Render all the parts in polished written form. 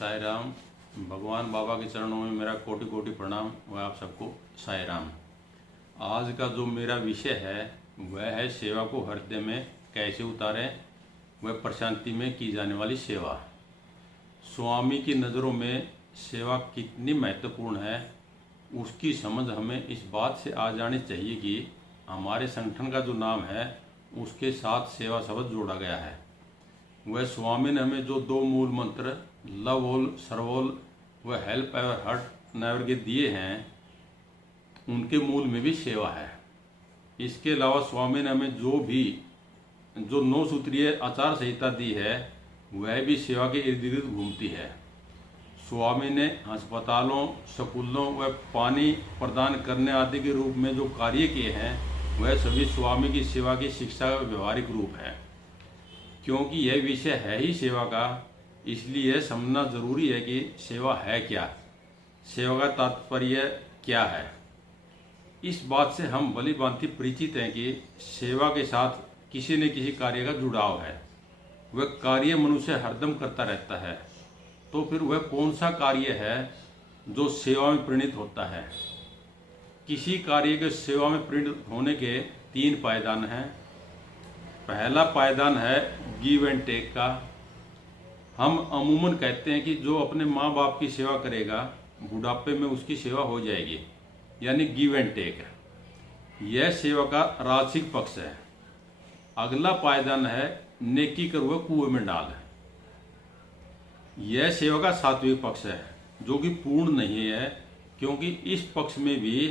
साई राम। भगवान बाबा के चरणों में मेरा कोटि कोटि प्रणाम व आप सबको साई राम। आज का जो मेरा विषय है वह है सेवा को हृदय में कैसे उतारें, वह प्रशांति में की जाने वाली सेवा। स्वामी की नज़रों में सेवा कितनी महत्वपूर्ण है उसकी समझ हमें इस बात से आ जानी चाहिए कि हमारे संगठन का जो नाम है उसके साथ सेवा शब्द जोड़ा गया है। वह स्वामी ने हमें जो दो मूल मंत्र लव ऑल सर्व ऑल व हेल्प एवर हर्ट नेवर के दिए हैं उनके मूल में भी सेवा है। इसके अलावा स्वामी ने हमें जो 9 सूत्रीय आचार संहिता दी है वह भी सेवा के इर्द गिर्द घूमती है। स्वामी ने अस्पतालों, स्कूलों व पानी प्रदान करने आदि के रूप में जो कार्य किए हैं वह सभी स्वामी की सेवा की शिक्षा का व्यवहारिक रूप है। क्योंकि यह विषय है ही सेवा का, इसलिए समझना जरूरी है कि सेवा है क्या, सेवा का तात्पर्य क्या है। इस बात से हम भली भांति परिचित हैं कि सेवा के साथ किसी न किसी कार्य का जुड़ाव है। वह कार्य मनुष्य हरदम करता रहता है, तो फिर वह कौन सा कार्य है जो सेवा में परिणित होता है। किसी कार्य के सेवा में परिणित होने के 3 पायदान हैं। पहला पायदान है गिव एंड टेक का। हम अमूमन कहते हैं कि जो अपने माँ बाप की सेवा करेगा बुढ़ापे में उसकी सेवा हो जाएगी, यानी गिव एंड टेक। यह सेवा का राजसिक पक्ष है। अगला पायदान है नेकी कर वह कुएं में डाल। यह सेवा का सात्विक पक्ष है जो कि पूर्ण नहीं है, क्योंकि इस पक्ष में भी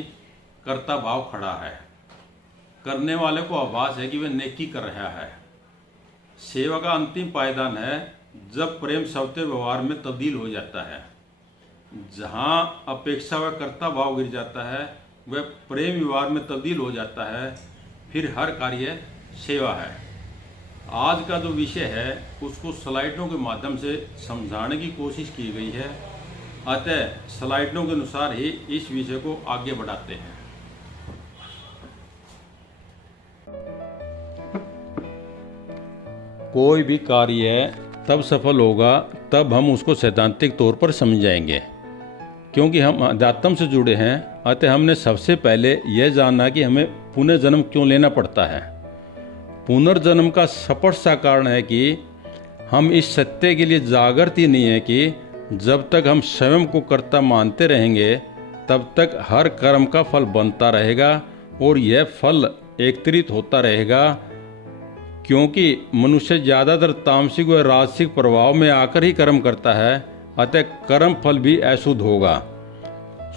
कर्ता भाव खड़ा है। करने वाले को आभास है कि वह नेकी कर रहा है। सेवा का अंतिम पायदान है जब प्रेम सत्य व्यवहार में तब्दील हो जाता है। जहां अपेक्षा व कर्ता भाव गिर जाता है वह प्रेम व्यवहार में तब्दील हो जाता है, फिर हर कार्य सेवा है। आज का जो विषय है उसको स्लाइडों के माध्यम से समझाने की कोशिश की गई है, अतः स्लाइडों के अनुसार ही इस विषय को आगे बढ़ाते हैं। कोई भी कार्य तब सफल होगा तब हम उसको सैद्धांतिक तौर पर समझाएंगे। क्योंकि हम अध्यात्म से जुड़े हैं, अतः हमने सबसे पहले यह जानना कि हमें पुनर्जन्म क्यों लेना पड़ता है। पुनर्जन्म का स्पष्ट सा कारण है कि हम इस सत्य के लिए जागृत ही नहीं है कि जब तक हम स्वयं को कर्ता मानते रहेंगे तब तक हर कर्म का फल बनता रहेगा और यह फल एकत्रित होता रहेगा। क्योंकि मनुष्य ज़्यादातर तामसिक व राजसिक प्रभाव में आकर ही कर्म करता है, अतः कर्म फल भी अशुद्ध होगा।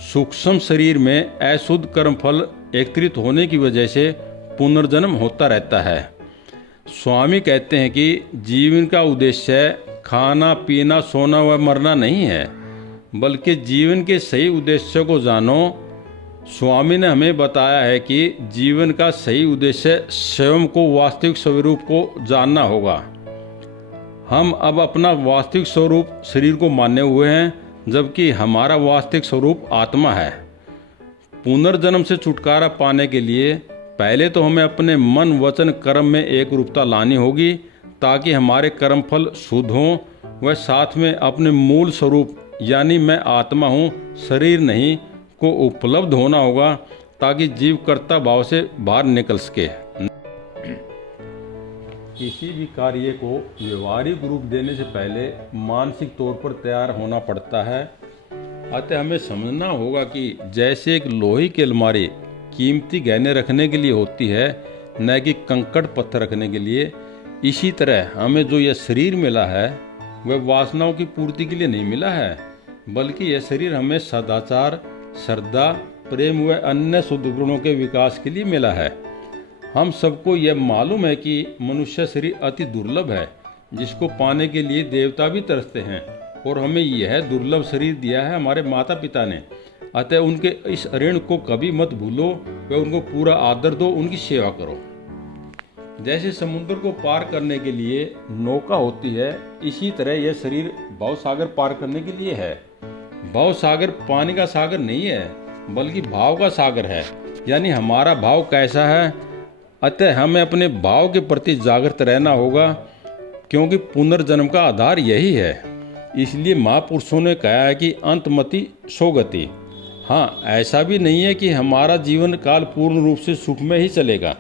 सूक्ष्म शरीर में अशुद्ध कर्म फल एकत्रित होने की वजह से पुनर्जन्म होता रहता है। स्वामी कहते हैं कि जीवन का उद्देश्य खाना पीना सोना व मरना नहीं है, बल्कि जीवन के सही उद्देश्य को जानो। स्वामी ने हमें बताया है कि जीवन का सही उद्देश्य स्वयं को वास्तविक स्वरूप को जानना होगा। हम अब अपना वास्तविक स्वरूप शरीर को माने हुए हैं, जबकि हमारा वास्तविक स्वरूप आत्मा है। पुनर्जन्म से छुटकारा पाने के लिए पहले तो हमें अपने मन वचन कर्म में एक रूपता लानी होगी, ताकि हमारे कर्म फल शुद्ध हों व साथ में अपने मूल स्वरूप यानी मैं आत्मा हूँ, शरीर नहीं को उपलब्ध होना होगा, ताकि जीव कर्ता भाव से बाहर निकल सके। किसी भी कार्य को व्यवहारिक रूप देने से पहले मानसिक तौर पर तैयार होना पड़ता है। अतः हमें समझना होगा कि जैसे एक लोहे की अलमारी कीमती गहने रखने के लिए होती है, न कि कंकड़ पत्थर रखने के लिए, इसी तरह हमें जो यह शरीर मिला है वह वासनाओं की पूर्ति के लिए नहीं मिला है, बल्कि यह शरीर हमें सदाचार, श्रद्धा, प्रेम व अन्य शुद्ध गुणों के विकास के लिए मिला है। हम सबको यह मालूम है कि मनुष्य शरीर अति दुर्लभ है, जिसको पाने के लिए देवता भी तरसते हैं, और हमें यह दुर्लभ शरीर दिया है हमारे माता पिता ने। अतः उनके इस ऋण को कभी मत भूलो व उनको पूरा आदर दो, उनकी सेवा करो। जैसे समुद्र को पार करने के लिए नौका होती है, इसी तरह यह शरीर भव सागर पार करने के लिए है। भव सागर पानी का सागर नहीं है, बल्कि भाव का सागर है, यानी हमारा भाव कैसा है। अतः हमें अपने भाव के प्रति जागृत रहना होगा, क्योंकि पुनर्जन्म का आधार यही है। इसलिए महापुरुषों ने कहा है कि अंतमति सोगति। हाँ, ऐसा भी नहीं है कि हमारा जीवन काल पूर्ण रूप से सुख में ही चलेगा,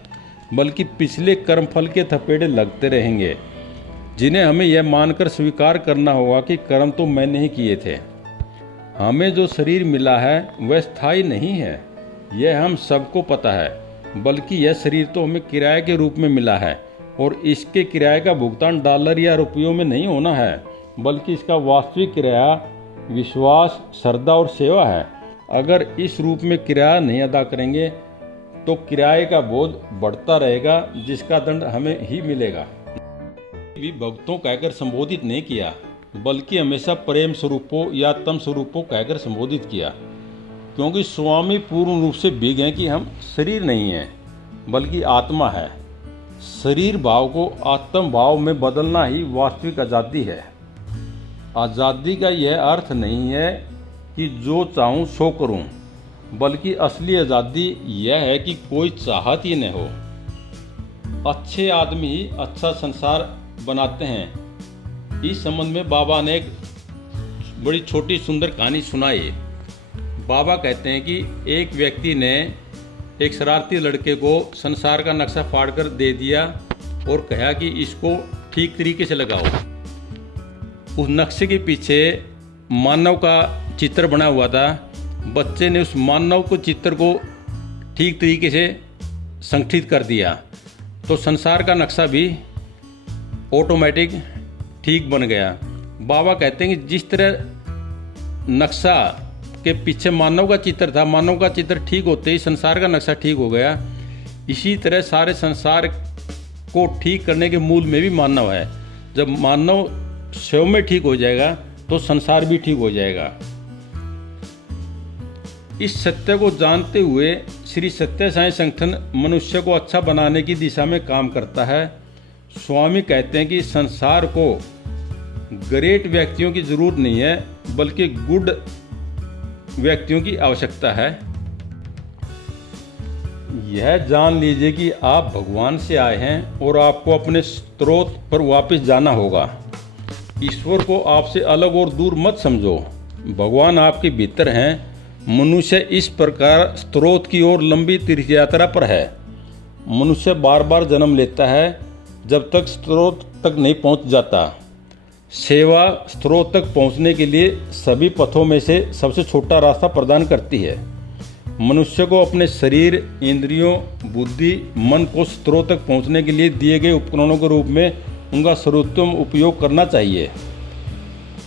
बल्कि पिछले कर्मफल के थपेड़े लगते रहेंगे, जिन्हें हमें यह मानकर स्वीकार करना होगा कि कर्म तो मैंने ही किए थे। हमें जो शरीर मिला है वह स्थायी नहीं है, यह हम सबको पता है, बल्कि यह शरीर तो हमें किराए के रूप में मिला है, और इसके किराए का भुगतान डॉलर या रुपयों में नहीं होना है, बल्कि इसका वास्तविक किराया विश्वास, श्रद्धा और सेवा है। अगर इस रूप में किराया नहीं अदा करेंगे तो किराए का बोझ बढ़ता रहेगा, जिसका दंड हमें ही मिलेगा। भी भक्तों कहकर संबोधित नहीं किया, बल्कि हमेशा प्रेम स्वरूपों या तम स्वरूपों कहकर संबोधित किया, क्योंकि स्वामी पूर्ण रूप से भीग हैं कि हम शरीर नहीं हैं, बल्कि आत्मा है। शरीर भाव को आत्म भाव में बदलना ही वास्तविक आज़ादी है। आज़ादी का यह अर्थ नहीं है कि जो चाहूँ सो करूँ, बल्कि असली आज़ादी यह है कि कोई चाहत ही न हो। अच्छे आदमी ही अच्छा संसार बनाते हैं। इस संबंध में बाबा ने एक बड़ी छोटी सुंदर कहानी सुनाई। बाबा कहते हैं कि एक व्यक्ति ने एक शरारती लड़के को संसार का नक्शा फाड़कर दे दिया और कहा कि इसको ठीक तरीके से लगाओ। उस नक्शे के पीछे मानव का चित्र बना हुआ था। बच्चे ने उस मानव को चित्र को ठीक तरीके से संगठित कर दिया, तो संसार का नक्शा भी ऑटोमेटिक ठीक बन गया। बाबा कहते हैं कि जिस तरह नक्शा के पीछे मानव का चित्र था, मानव का चित्र ठीक होते ही संसार का नक्शा ठीक हो गया। इसी तरह सारे संसार को ठीक करने के मूल में भी मानव है। जब मानव स्वयं में ठीक हो जाएगा तो संसार भी ठीक हो जाएगा। इस सत्य को जानते हुए श्री सत्य साई संगठन मनुष्य को अच्छा बनाने की दिशा में काम करता है। स्वामी कहते हैं कि संसार को ग्रेट व्यक्तियों की जरूरत नहीं है, बल्कि गुड व्यक्तियों की आवश्यकता है। यह जान लीजिए कि आप भगवान से आए हैं और आपको अपने स्रोत पर वापस जाना होगा। ईश्वर को आपसे अलग और दूर मत समझो, भगवान आपके भीतर हैं। मनुष्य इस प्रकार स्रोत की ओर लंबी तीर्थ यात्रा पर है। मनुष्य बार बार जन्म लेता है जब तक स्रोत तक नहीं पहुंच जाता। सेवा स्रोत तक पहुंचने के लिए सभी पथों में से सबसे छोटा रास्ता प्रदान करती है। मनुष्य को अपने शरीर, इंद्रियों, बुद्धि, मन को स्रोत तक पहुंचने के लिए दिए गए उपकरणों के रूप में उनका सर्वोत्तम उपयोग करना चाहिए।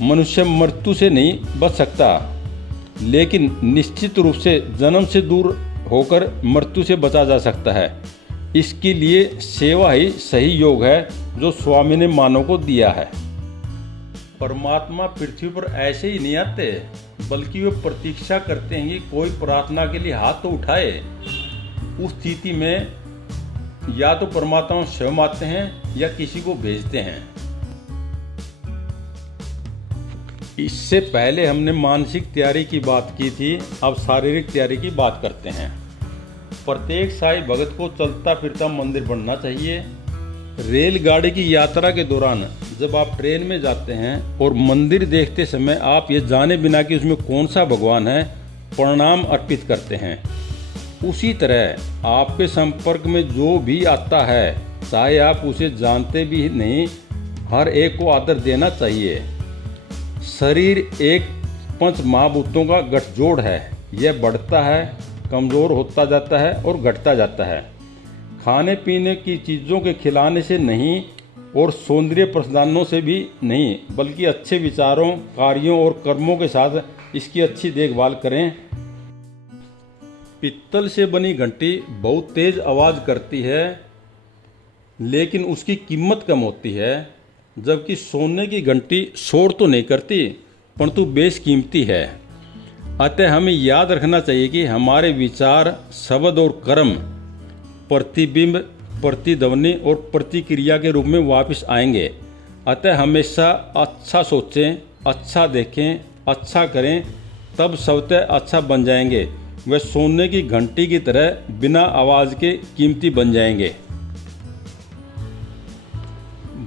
मनुष्य मृत्यु से नहीं बच सकता, लेकिन निश्चित रूप से जन्म से दूर होकर मृत्यु से बचा जा सकता है। इसके लिए सेवा ही सही योग है जो स्वामी ने मानव को दिया है। परमात्मा पृथ्वी पर ऐसे ही नहीं आते, बल्कि वे प्रतीक्षा करते हैं कि कोई प्रार्थना के लिए हाथ तो उठाए। उस स्थिति में या तो परमात्मा स्वयं आते हैं या किसी को भेजते हैं। इससे पहले हमने मानसिक तैयारी की बात की थी, अब शारीरिक तैयारी की बात करते हैं। प्रत्येक साईं भगत को चलता फिरता मंदिर बनना चाहिए। रेलगाड़ी की यात्रा के दौरान जब आप ट्रेन में जाते हैं और मंदिर देखते समय आप ये जाने बिना कि उसमें कौन सा भगवान है, प्रणाम अर्पित करते हैं। उसी तरह आपके संपर्क में जो भी आता है, चाहे आप उसे जानते भी नहीं, हर एक को आदर देना चाहिए। शरीर एक पंच महाभूतों का गठजोड़ है। यह बढ़ता है, कमज़ोर होता जाता है और घटता जाता है। खाने पीने की चीज़ों के खिलाने से नहीं और सौंदर्य प्रसाधनों से भी नहीं, बल्कि अच्छे विचारों, कार्यों और कर्मों के साथ इसकी अच्छी देखभाल करें। पित्तल से बनी घंटी बहुत तेज आवाज़ करती है, लेकिन उसकी कीमत कम होती है, जबकि सोने की घंटी शोर तो नहीं करती परंतु बेशकीमती है। अतः हमें याद रखना चाहिए कि हमारे विचार, शब्द और कर्म प्रतिबिंब, प्रतिध्वनि और प्रतिक्रिया के रूप में वापस आएंगे। अतः हमेशा अच्छा सोचें, अच्छा देखें, अच्छा करें, तब स्वतः अच्छा बन जाएंगे। वे सोने की घंटी की तरह बिना आवाज़ के कीमती बन जाएंगे।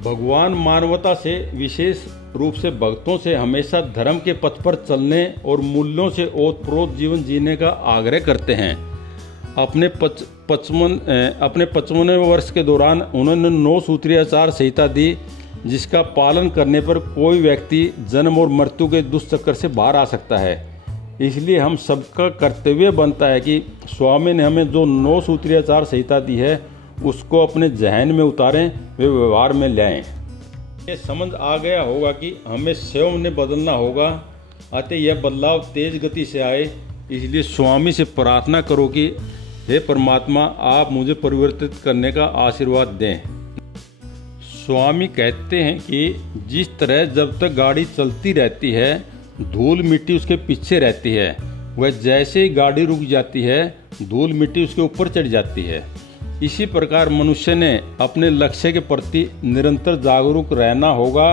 भगवान मानवता से विशेष रूप से भक्तों से हमेशा धर्म के पथ पर चलने और मूल्यों से ओतप्रोत जीवन जीने का आग्रह करते हैं। अपने 55वें वर्ष के दौरान उन्होंने 9 सूत्रीय आचार संहिता दी, जिसका पालन करने पर कोई व्यक्ति जन्म और मृत्यु के दुष्चक्र से बाहर आ सकता है। इसलिए हम सबका कर्तव्य बनता है कि स्वामी ने हमें जो 9 सूत्रीय आचार संहिता दी है उसको अपने जहन में उतारें, वे व्यवहार में लाएं। ये समझ आ गया होगा कि हमें स्वयं ने बदलना होगा, अतः यह बदलाव तेज गति से आए। इसलिए स्वामी से प्रार्थना करो कि हे परमात्मा, आप मुझे परिवर्तित करने का आशीर्वाद दें। स्वामी कहते हैं कि जिस तरह जब तक गाड़ी चलती रहती है धूल मिट्टी उसके पीछे रहती है, वह जैसे ही गाड़ी रुक जाती है धूल मिट्टी उसके ऊपर चढ़ जाती है। इसी प्रकार मनुष्य ने अपने लक्ष्य के प्रति निरंतर जागरूक रहना होगा,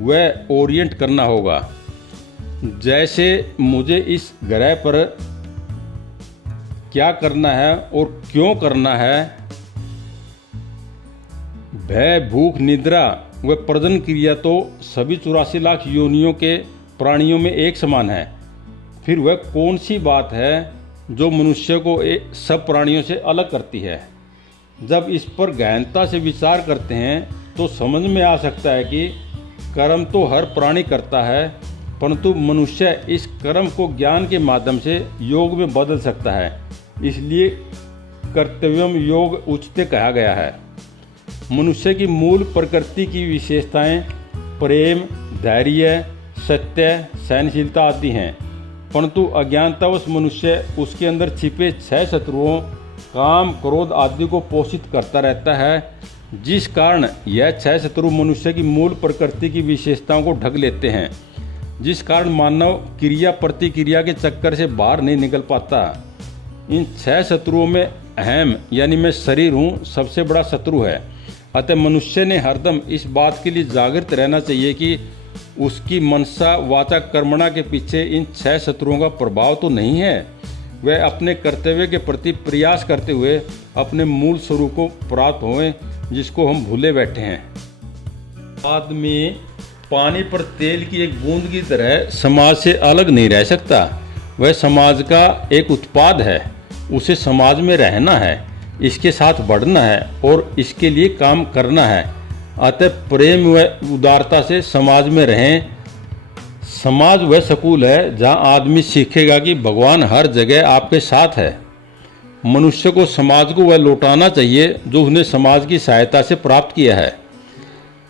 वह ओरिएंट करना होगा। जैसे मुझे इस ग्रह पर क्या करना है और क्यों करना है, भय, भूख, निद्रा व प्रजनन क्रिया तो सभी 84 लाख योनियों के प्राणियों में एक समान है। फिर वह कौन सी बात है जो मनुष्य को सब प्राणियों से अलग करती है? जब इस पर गहनता से विचार करते हैं तो समझ में आ सकता है कि कर्म तो हर प्राणी करता है, परंतु मनुष्य इस कर्म को ज्ञान के माध्यम से योग में बदल सकता है। इसलिए कर्तव्यम योग उच्चते कहा गया है। मनुष्य की मूल प्रकृति की विशेषताएं प्रेम, धैर्य, सत्य, सहनशीलता आदि हैं, परंतु अज्ञानतावश मनुष्य उसके अंदर छिपे 6 शत्रुओं काम, क्रोध आदि को पोषित करता रहता है, जिस कारण यह 6 शत्रु मनुष्य की मूल प्रकृति की विशेषताओं को ढक लेते हैं, जिस कारण मानव क्रिया प्रतिक्रिया के चक्कर से बाहर नहीं निकल पाता। इन 6 शत्रुओं में अहम यानी मैं शरीर हूँ सबसे बड़ा शत्रु है। अतः मनुष्य ने हरदम इस बात के लिए जागृत रहना चाहिए कि उसकी मनसा वाचा कर्मणा के पीछे इन 6 शत्रुओं का प्रभाव तो नहीं है। वह अपने कर्तव्य के प्रति प्रयास करते हुए अपने मूल स्वरूप को प्राप्त होएं, जिसको हम भूले बैठे हैं। आदमी पानी पर तेल की एक बूंद की तरह समाज से अलग नहीं रह सकता। वह समाज का एक उत्पाद है, उसे समाज में रहना है, इसके साथ बढ़ना है और इसके लिए काम करना है। अतः प्रेम व उदारता से समाज में रहें। समाज वह स्कूल है जहाँ आदमी सीखेगा कि भगवान हर जगह आपके साथ है। मनुष्य को समाज को वह लौटाना चाहिए जो उसने समाज की सहायता से प्राप्त किया है।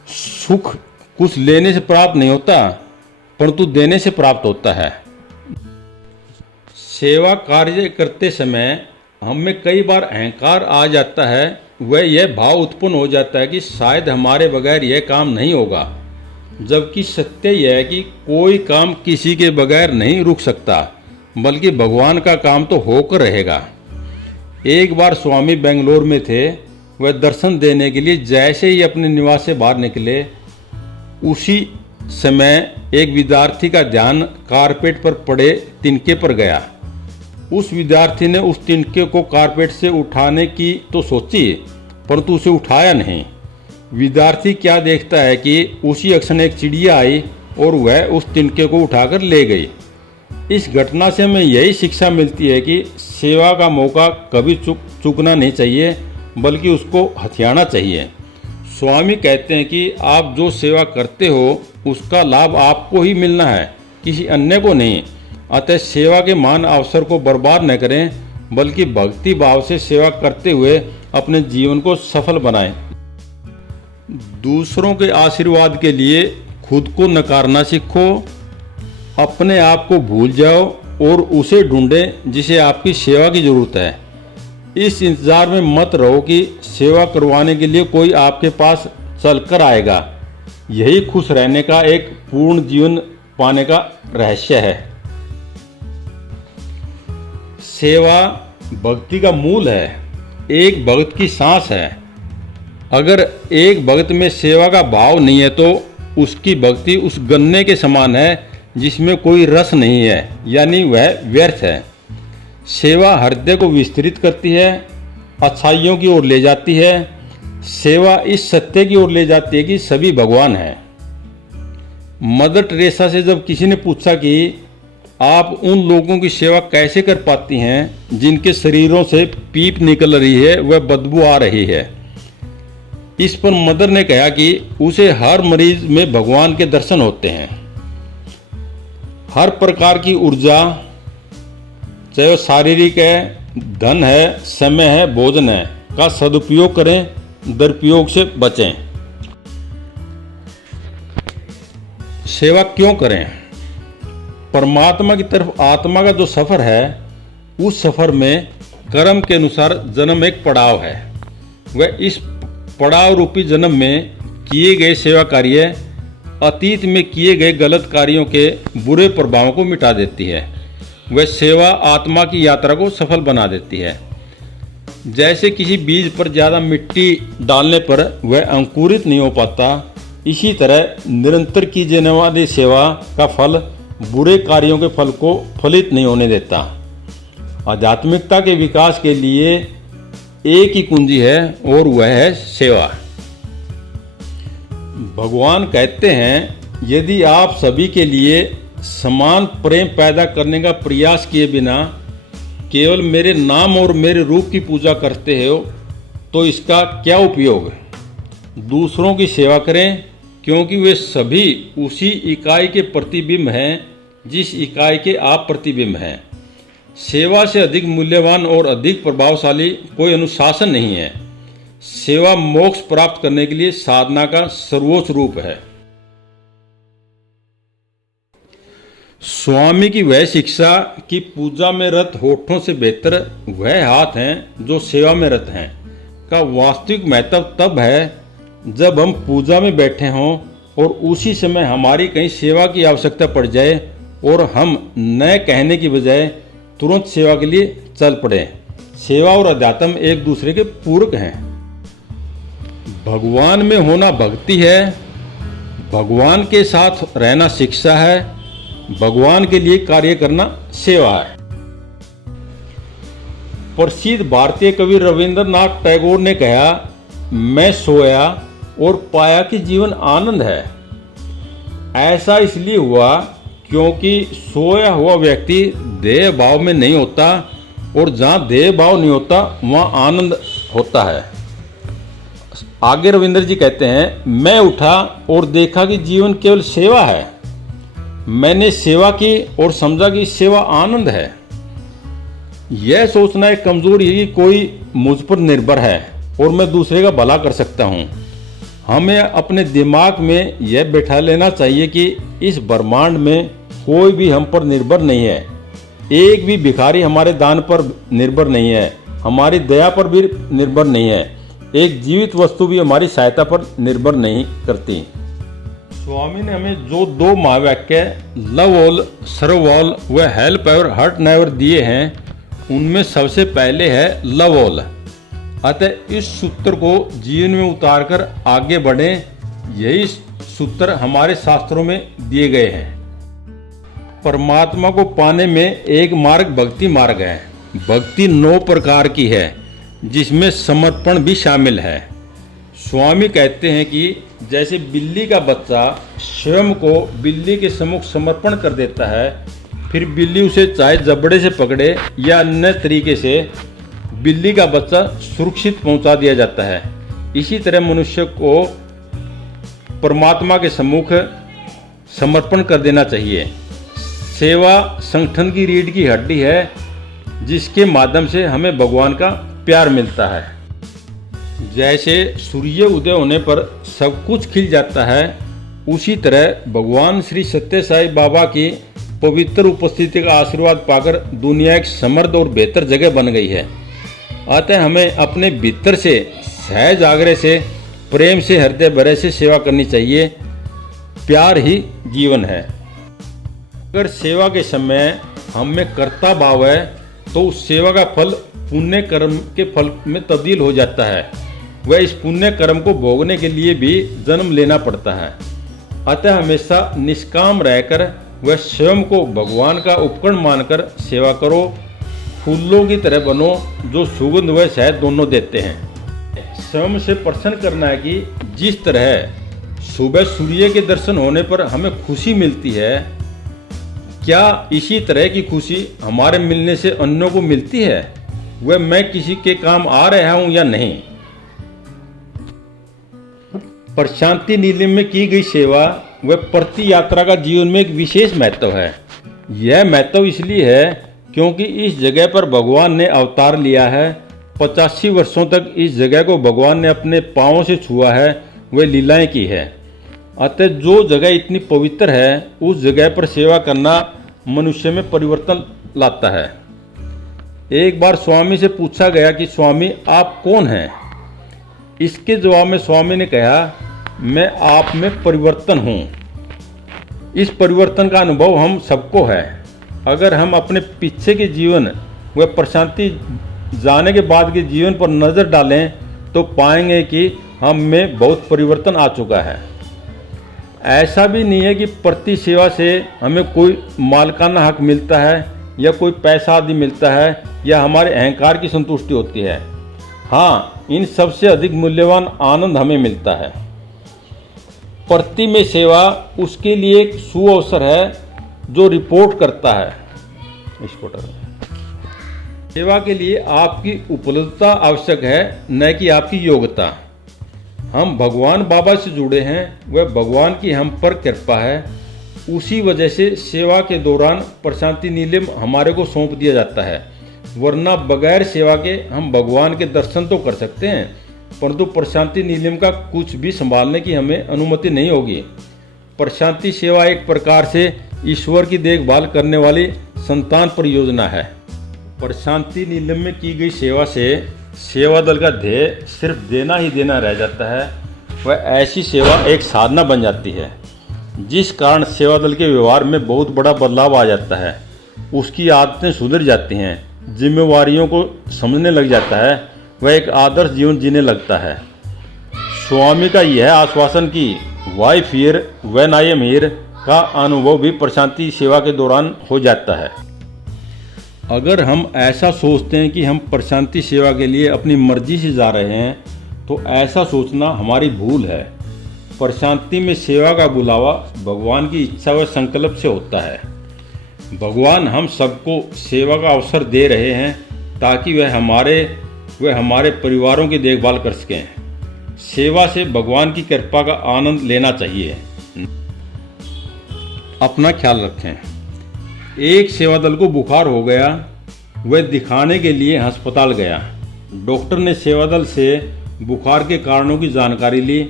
सुख कुछ लेने से प्राप्त नहीं होता, परंतु देने से प्राप्त होता है। सेवा कार्य करते समय हम में कई बार अहंकार आ जाता है। वह यह भाव उत्पन्न हो जाता है कि शायद हमारे बगैर यह काम नहीं होगा, जबकि सत्य यह है कि कोई काम किसी के बगैर नहीं रुक सकता, बल्कि भगवान का काम तो होकर रहेगा। एक बार स्वामी बेंगलोर में थे। वह दर्शन देने के लिए जैसे ही अपने निवास से बाहर निकले, उसी समय एक विद्यार्थी का ध्यान कारपेट पर पड़े तिनके पर गया। उस विद्यार्थी ने उस तिनके को कारपेट से उठाने की तो सोची, परंतु उसे उठाया नहीं। विद्यार्थी क्या देखता है कि उसी क्षण एक चिड़िया आई और वह उस तिनके को उठाकर ले गई। इस घटना से हमें यही शिक्षा मिलती है कि सेवा का मौका कभी चूकना नहीं चाहिए, बल्कि उसको हथियाना चाहिए। स्वामी कहते हैं कि आप जो सेवा करते हो उसका लाभ आपको ही मिलना है, किसी अन्य को नहीं। अतः सेवा के महान अवसर को बर्बाद न करें, बल्कि भक्ति भाव से सेवा करते हुए अपने जीवन को सफल बनाएं। दूसरों के आशीर्वाद के लिए खुद को नकारना सीखो। अपने आप को भूल जाओ और उसे ढूंढें जिसे आपकी सेवा की जरूरत है। इस इंतजार में मत रहो कि सेवा करवाने के लिए कोई आपके पास चलकर आएगा। यही खुश रहने का एक पूर्ण जीवन पाने का रहस्य है। सेवा भक्ति का मूल है, एक भक्त की सांस है। अगर एक भक्त में सेवा का भाव नहीं है तो उसकी भक्ति उस गन्ने के समान है जिसमें कोई रस नहीं है, यानी वह व्यर्थ है। सेवा हृदय को विस्तृत करती है, अच्छाइयों की ओर ले जाती है। सेवा इस सत्य की ओर ले जाती है कि सभी भगवान हैं। मदर टेरेसा से जब किसी ने पूछा कि आप उन लोगों की सेवा कैसे कर पाती हैं जिनके शरीरों से पीप निकल रही है, वह बदबू आ रही है, इस पर मदर ने कहा कि उसे हर मरीज में भगवान के दर्शन होते हैं। हर प्रकार की ऊर्जा, चाहे वो शारीरिक है, धन है, समय है, भोजन है, का सदुपयोग करें, दुरुपयोग से बचें। सेवा क्यों करें? परमात्मा की तरफ आत्मा का जो सफ़र है, उस सफ़र में कर्म के अनुसार जन्म एक पड़ाव है। वह इस पड़ाव रूपी जन्म में किए गए सेवा कार्य अतीत में किए गए गलत कार्यों के बुरे प्रभावों को मिटा देती है। वह सेवा आत्मा की यात्रा को सफल बना देती है। जैसे किसी बीज पर ज़्यादा मिट्टी डालने पर वह अंकुरित नहीं हो पाता, इसी तरह निरंतर की जाने वाली सेवा का फल बुरे कार्यों के फल को फलित नहीं होने देता। आध्यात्मिकता के विकास के लिए एक ही कुंजी है और वह है सेवा। भगवान कहते हैं, यदि आप सभी के लिए समान प्रेम पैदा करने का प्रयास किए बिना केवल मेरे नाम और मेरे रूप की पूजा करते हो तो इसका क्या उपयोग? दूसरों की सेवा करें, क्योंकि वे सभी उसी इकाई के प्रतिबिंब हैं जिस इकाई के आप प्रतिबिंब हैं। सेवा से अधिक मूल्यवान और अधिक प्रभावशाली कोई अनुशासन नहीं है। सेवा मोक्ष प्राप्त करने के लिए साधना का सर्वोच्च रूप है। स्वामी की वह शिक्षा कि पूजा में रत होठों से बेहतर वह हाथ हैं जो सेवा में रत हैं का वास्तविक महत्व तब है जब हम पूजा में बैठे हों और उसी समय हमारी कहीं सेवा की आवश्यकता पड़ जाए और हम न कहने की बजाय तुरंत सेवा के लिए चल पड़े। सेवा और अध्यात्म एक दूसरे के पूरक हैं। भगवान में होना भक्ति है, भगवान के साथ रहना शिक्षा है, भगवान के लिए कार्य करना सेवा है। प्रसिद्ध भारतीय कवि रविंद्रनाथ टैगोर ने कहा, मैं सोया और पाया कि जीवन आनंद है। ऐसा इसलिए हुआ क्योंकि सोया हुआ व्यक्ति देह भाव में नहीं होता और जहाँ देह भाव नहीं होता वहाँ आनंद होता है। आगे रविंद्र जी कहते हैं, मैं उठा और देखा कि जीवन केवल सेवा है। मैंने सेवा की और समझा कि सेवा आनंद है। यह सोचना एक कमजोरी है कि कोई मुझ पर निर्भर है और मैं दूसरे का भला कर सकता हूँ। हमें अपने दिमाग में यह बैठा लेना चाहिए कि इस ब्रह्मांड में कोई भी हम पर निर्भर नहीं है। एक भी भिखारी हमारे दान पर निर्भर नहीं है, हमारी दया पर भी निर्भर नहीं है। एक जीवित वस्तु भी हमारी सहायता पर निर्भर नहीं करती। स्वामी ने हमें जो दो महावाक्य लव ऑल, सर्व ऑल व हेल्प एवर, हर्ट नेवर दिए हैं, उनमें सबसे पहले है लव ऑल। अतः इस सूत्र को जीवन में उतारकर आगे बढ़ें। यही सूत्र हमारे शास्त्रों में दिए गए हैं। परमात्मा को पाने में एक मार्ग भक्ति मार्ग है। भक्ति 9 प्रकार की है जिसमें समर्पण भी शामिल है। स्वामी कहते हैं कि जैसे बिल्ली का बच्चा स्वयं को बिल्ली के सम्मुख समर्पण कर देता है, फिर बिल्ली उसे चाहे जबड़े से पकड़े या अन्य तरीके से बिल्ली का बच्चा सुरक्षित पहुंचा दिया जाता है। इसी तरह मनुष्य को परमात्मा के सम्मुख समर्पण कर देना चाहिए। सेवा संगठन की रीढ़ की हड्डी है जिसके माध्यम से हमें भगवान का प्यार मिलता है। जैसे सूर्य उदय होने पर सब कुछ खिल जाता है, उसी तरह भगवान श्री सत्य साई बाबा की पवित्र उपस्थिति का आशीर्वाद पाकर दुनिया एक समृद्ध और बेहतर जगह बन गई है। अतः हमें अपने भीतर से सहज आग्रह से, प्रेम से, हृदय भरे से सेवा करनी चाहिए। प्यार ही जीवन है। अगर सेवा के समय हम में कर्ता भाव है तो उस सेवा का फल पुण्य कर्म के फल में तब्दील हो जाता है। वह इस पुण्य कर्म को भोगने के लिए भी जन्म लेना पड़ता है। अतः हमेशा निष्काम रहकर वह स्वयं को भगवान का उपकरण मानकर सेवा करो। फूलों की तरह बनो जो सुगंध व शहद दोनों देते हैं। स्वयं से प्रश्न करना है कि जिस तरह सुबह सूर्य के दर्शन होने पर हमें खुशी मिलती है। क्या इसी तरह की खुशी हमारे मिलने से अन्यों को मिलती है? वह मैं किसी के काम आ रहा हूं या नहीं? प्रशांति नीलम में की गई सेवा व प्रति यात्रा का जीवन में एक विशेष महत्व है। यह महत्व इसलिए है क्योंकि इस जगह पर भगवान ने अवतार लिया है। 85 वर्षों तक इस जगह को भगवान ने अपने पांवों से छुआ है, वे लीलाएं की है। अतः जो जगह इतनी पवित्र है, उस जगह पर सेवा करना मनुष्य में परिवर्तन लाता है। एक बार स्वामी से पूछा गया कि स्वामी आप कौन हैं? इसके जवाब में स्वामी ने कहा, मैं आप में परिवर्तन हूँ। इस परिवर्तन का अनुभव हम सबको है। अगर हम अपने पीछे के जीवन व प्रशांति जाने के बाद के जीवन पर नज़र डालें तो पाएंगे कि हम में बहुत परिवर्तन आ चुका है। ऐसा भी नहीं है कि प्रति सेवा से हमें कोई मालिकाना हक मिलता है या कोई पैसा आदि मिलता है या हमारे अहंकार की संतुष्टि होती है। हाँ, इन सबसे अधिक मूल्यवान आनंद हमें मिलता है। प्रति में सेवा उसके लिए एक सुअवसर है जो रिपोर्ट करता है। सेवा के लिए आपकी उपलब्धता आवश्यक है, न कि आपकी योग्यता। हम भगवान बाबा से जुड़े हैं, वह भगवान की हम पर कृपा है। उसी वजह से सेवा के दौरान प्रशांति नीलम हमारे को सौंप दिया जाता है, वरना बगैर सेवा के हम भगवान के दर्शन तो कर सकते हैं, परंतु प्रशांति नीलम का कुछ भी संभालने की हमें अनुमति नहीं होगी। प्रशांति सेवा एक प्रकार से ईश्वर की देखभाल करने वाली संतान परियोजना है। प्रशांति नीलम में की गई सेवा से सेवा दल का ध्येय सिर्फ देना ही देना रह जाता है। वह ऐसी सेवा एक साधना बन जाती है, जिस कारण सेवा दल के व्यवहार में बहुत बड़ा बदलाव आ जाता है। उसकी आदतें सुधर जाती हैं, जिम्मेवारियों को समझने लग जाता है, वह एक आदर्श जीवन जीने लगता है। स्वामी का यह आश्वासन कि why fear when I am here का अनुभव भी प्रशांति सेवा के दौरान हो जाता है। अगर हम ऐसा सोचते हैं कि हम प्रशांति सेवा के लिए अपनी मर्जी से जा रहे हैं, तो ऐसा सोचना हमारी भूल है। प्रशांति में सेवा का बुलावा भगवान की इच्छा व संकल्प से होता है। भगवान हम सबको सेवा का अवसर दे रहे हैं ताकि वह हमारे परिवारों की देखभाल कर सकें। सेवा से भगवान की कृपा का आनंद लेना चाहिए। अपना ख्याल रखें। एक सेवा दल को बुखार हो गया, वह दिखाने के लिए अस्पताल गया। डॉक्टर ने सेवा दल से बुखार के कारणों की जानकारी ली,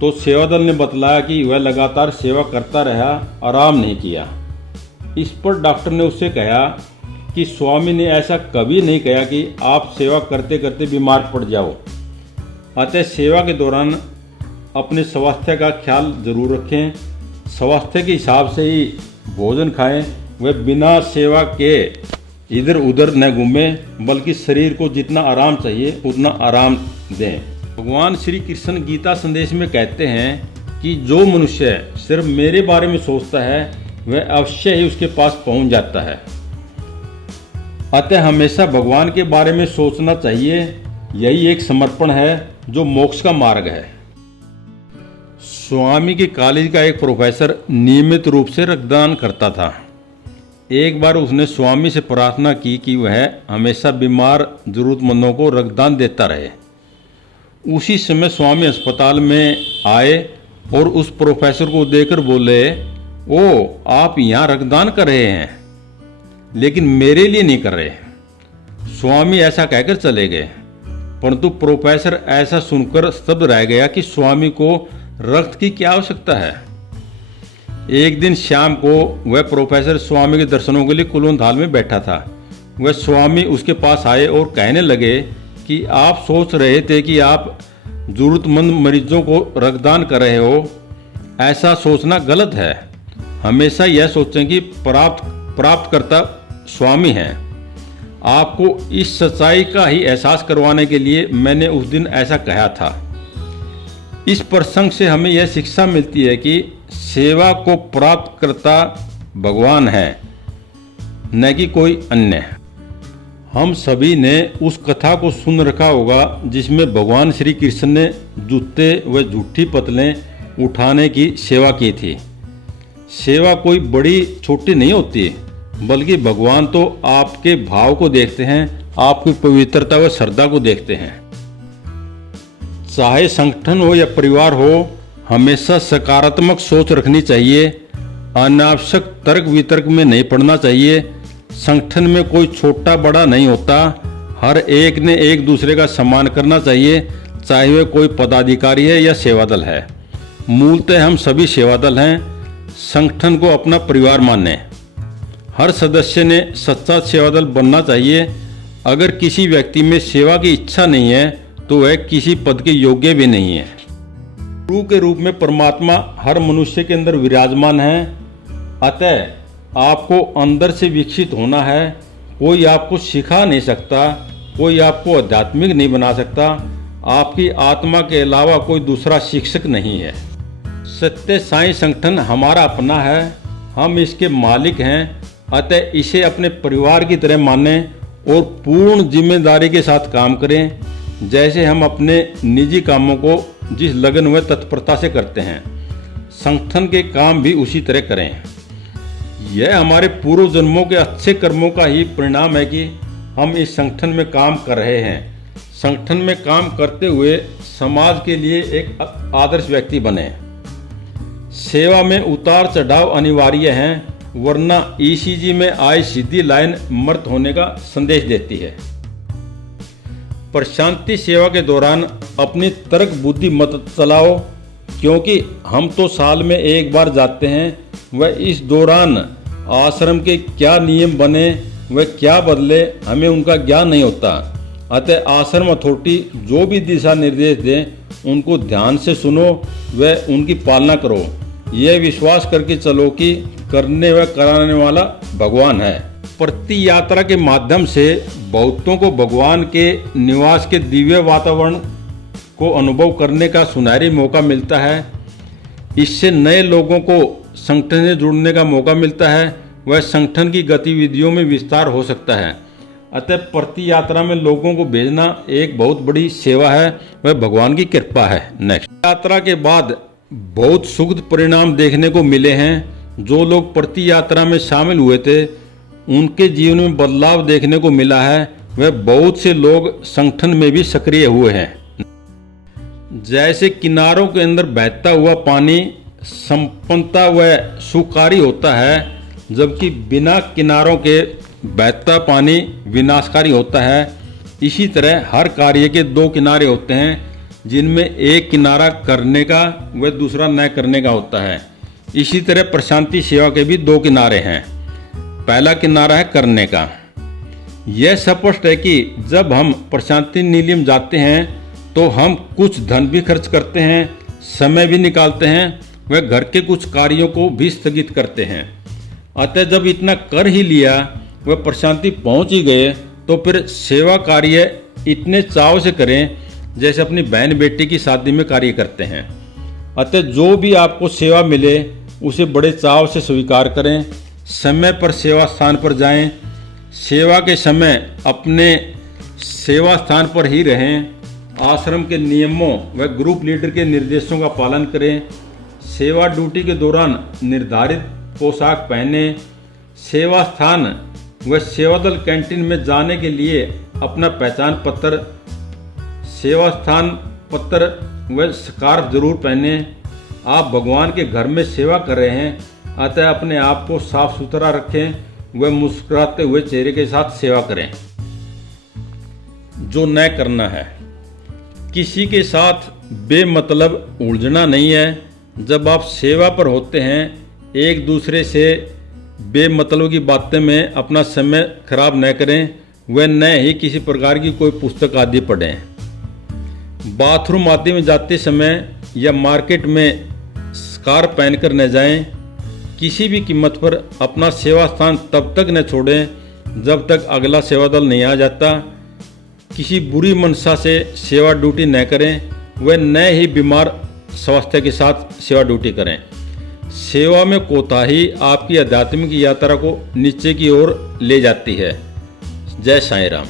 तो सेवा दल ने बतलाया कि वह लगातार सेवा करता रहा, आराम नहीं किया। इस पर डॉक्टर ने उससे कहा कि स्वामी ने ऐसा कभी नहीं कहा कि आप सेवा करते करते बीमार पड़ जाओ। अतः सेवा के दौरान अपने स्वास्थ्य का ख्याल जरूर रखें। स्वास्थ्य के हिसाब से ही भोजन खाएं। वह बिना सेवा के इधर उधर न घूमें, बल्कि शरीर को जितना आराम चाहिए उतना आराम दें। भगवान श्री कृष्ण गीता संदेश में कहते हैं कि जो मनुष्य सिर्फ मेरे बारे में सोचता है, वह अवश्य ही उसके पास पहुंच जाता है। अतः हमेशा भगवान के बारे में सोचना चाहिए। यही एक समर्पण है जो मोक्ष का मार्ग है। स्वामी के कॉलेज का एक प्रोफेसर नियमित रूप से रक्तदान करता था। एक बार उसने स्वामी से प्रार्थना की कि वह हमेशा बीमार जरूरतमंदों को रक्तदान देता रहे। उसी समय स्वामी अस्पताल में आए और उस प्रोफेसर को देखकर बोले, ओ आप यहाँ रक्तदान कर रहे हैं, लेकिन मेरे लिए नहीं कर रहे। स्वामी ऐसा कहकर चले गए, परंतु प्रोफेसर ऐसा सुनकर स्तब्ध रह गया कि स्वामी को रक्त की क्या आवश्यकता है। एक दिन शाम को वह प्रोफेसर स्वामी के दर्शनों के लिए कुलवंत हॉल में बैठा था। वह स्वामी उसके पास आए और कहने लगे कि आप सोच रहे थे कि आप जरूरतमंद मरीजों को रक्तदान कर रहे हो। ऐसा सोचना गलत है। हमेशा यह सोचें कि प्राप्तकर्ता स्वामी हैं। आपको इस सच्चाई का ही एहसास करवाने के लिए मैंने उस दिन ऐसा कहा था। इस प्रसंग से हमें यह शिक्षा मिलती है कि सेवा को प्राप्त करता भगवान है, न कि कोई अन्य। हम सभी ने उस कथा को सुन रखा होगा जिसमें भगवान श्री कृष्ण ने जूते व झूठी पतलें उठाने की सेवा की थी। सेवा कोई बड़ी छोटी नहीं होती, बल्कि भगवान तो आपके भाव को देखते हैं, आपकी पवित्रता व श्रद्धा को देखते हैं। चाहे संगठन हो या परिवार हो, हमेशा सकारात्मक सोच रखनी चाहिए। अनावश्यक तर्क वितर्क में नहीं पड़ना चाहिए। संगठन में कोई छोटा बड़ा नहीं होता, हर एक ने एक दूसरे का सम्मान करना चाहिए, चाहे वह कोई पदाधिकारी है या सेवादल है। मूलतः हम सभी सेवादल हैं। संगठन को अपना परिवार मानें। हर सदस्य ने सच्चा सेवादल बनना चाहिए। अगर किसी व्यक्ति में सेवा की इच्छा नहीं है तो वह किसी पद के योग्य भी नहीं है। गुरु के रूप में परमात्मा हर मनुष्य के अंदर विराजमान है, अतः आपको अंदर से विकसित होना है। कोई आपको सिखा नहीं सकता, कोई आपको आध्यात्मिक नहीं बना सकता। आपकी आत्मा के अलावा कोई दूसरा शिक्षक नहीं है। सत्य साई संगठन हमारा अपना है, हम इसके मालिक हैं, अतः इसे अपने परिवार की तरह मानें और पूर्ण जिम्मेदारी के साथ काम करें, जैसे हम अपने निजी कामों को जिस लगन व तत्परता से करते हैं। संगठन के काम भी उसी तरह करें। यह हमारे पूर्व जन्मों के अच्छे कर्मों का ही परिणाम है कि हम इस संगठन में काम कर रहे हैं। संगठन में काम करते हुए समाज के लिए एक आदर्श व्यक्ति बने। सेवा में उतार चढ़ाव अनिवार्य हैं, वरना ईसीजी में आई सीधी लाइन मर्त होने का संदेश देती है। प्रशांति सेवा के दौरान अपनी तर्क बुद्धि मत चलाओ, क्योंकि हम तो साल में एक बार जाते हैं। वह इस दौरान आश्रम के क्या नियम बने व क्या बदले, हमें उनका ज्ञान नहीं होता। अतः आश्रम अथॉरिटी जो भी दिशा निर्देश दें उनको ध्यान से सुनो व उनकी पालना करो। यह विश्वास करके चलो कि करने व कराने वाला भगवान है। प्रति यात्रा के माध्यम से बहुतों को भगवान के निवास के दिव्य वातावरण को अनुभव करने का सुनहरी मौका मिलता है। इससे नए लोगों को संगठन से जुड़ने का मौका मिलता है, वह संगठन की गतिविधियों में विस्तार हो सकता है। अतः प्रति यात्रा में लोगों को भेजना एक बहुत बड़ी सेवा है, वह भगवान की कृपा है। नेक्स्ट, यात्रा के बाद बहुत सुखद परिणाम देखने को मिले हैं। जो लोग प्रति यात्रा में शामिल हुए थे उनके जीवन में बदलाव देखने को मिला है। वह बहुत से लोग संगठन में भी सक्रिय हुए हैं। जैसे किनारों के अंदर बहता हुआ पानी संपन्नता व सुखाकारी होता है, जबकि बिना किनारों के बहता पानी विनाशकारी होता है। इसी तरह हर कार्य के दो किनारे होते हैं, जिनमें एक किनारा करने का व दूसरा न करने का होता है। इसी तरह प्रशांति सेवा के भी दो किनारे हैं। पहला किनारा है करने का। यह स्पष्ट है कि जब हम प्रशांति निलयम जाते हैं तो हम कुछ धन भी खर्च करते हैं, समय भी निकालते हैं, व घर के कुछ कार्यों को भी स्थगित करते हैं। अतः जब इतना कर ही लिया व प्रशांति पहुंच ही गए तो फिर सेवा कार्य इतने चाव से करें जैसे अपनी बहन बेटी की शादी में कार्य करते हैं। अतः जो भी आपको सेवा मिले उसे बड़े चाव से स्वीकार करें। समय पर सेवा स्थान पर जाएं। सेवा के समय अपने सेवा स्थान पर ही रहें। आश्रम के नियमों व ग्रुप लीडर के निर्देशों का पालन करें। सेवा ड्यूटी के दौरान निर्धारित पोशाक पहने। सेवा स्थान व सेवादल कैंटीन में जाने के लिए अपना पहचान पत्र, सेवा स्थान पत्र व स्कार्फ जरूर पहने। आप भगवान के घर में सेवा कर रहे हैं, अतः अपने आप को साफ सुथरा रखें व मुस्कुराते हुए चेहरे के साथ सेवा करें। जो न करना है, किसी के साथ बेमतलब उलझना नहीं है। जब आप सेवा पर होते हैं, एक दूसरे से बेमतलब की बातें में अपना समय खराब न करें व न ही किसी प्रकार की कोई पुस्तक आदि पढ़ें। बाथरूम आदि में जाते समय या मार्केट में स्कार्फ पहनकर न जाएं। किसी भी कीमत पर अपना सेवा स्थान तब तक न छोड़ें जब तक अगला सेवादल नहीं आ जाता। किसी बुरी मनसा से सेवा ड्यूटी न करें व न ही बीमार स्वास्थ्य के साथ सेवा ड्यूटी करें। सेवा में कोताही आपकी आध्यात्मिक यात्रा को नीचे की ओर ले जाती है। जय साईं राम।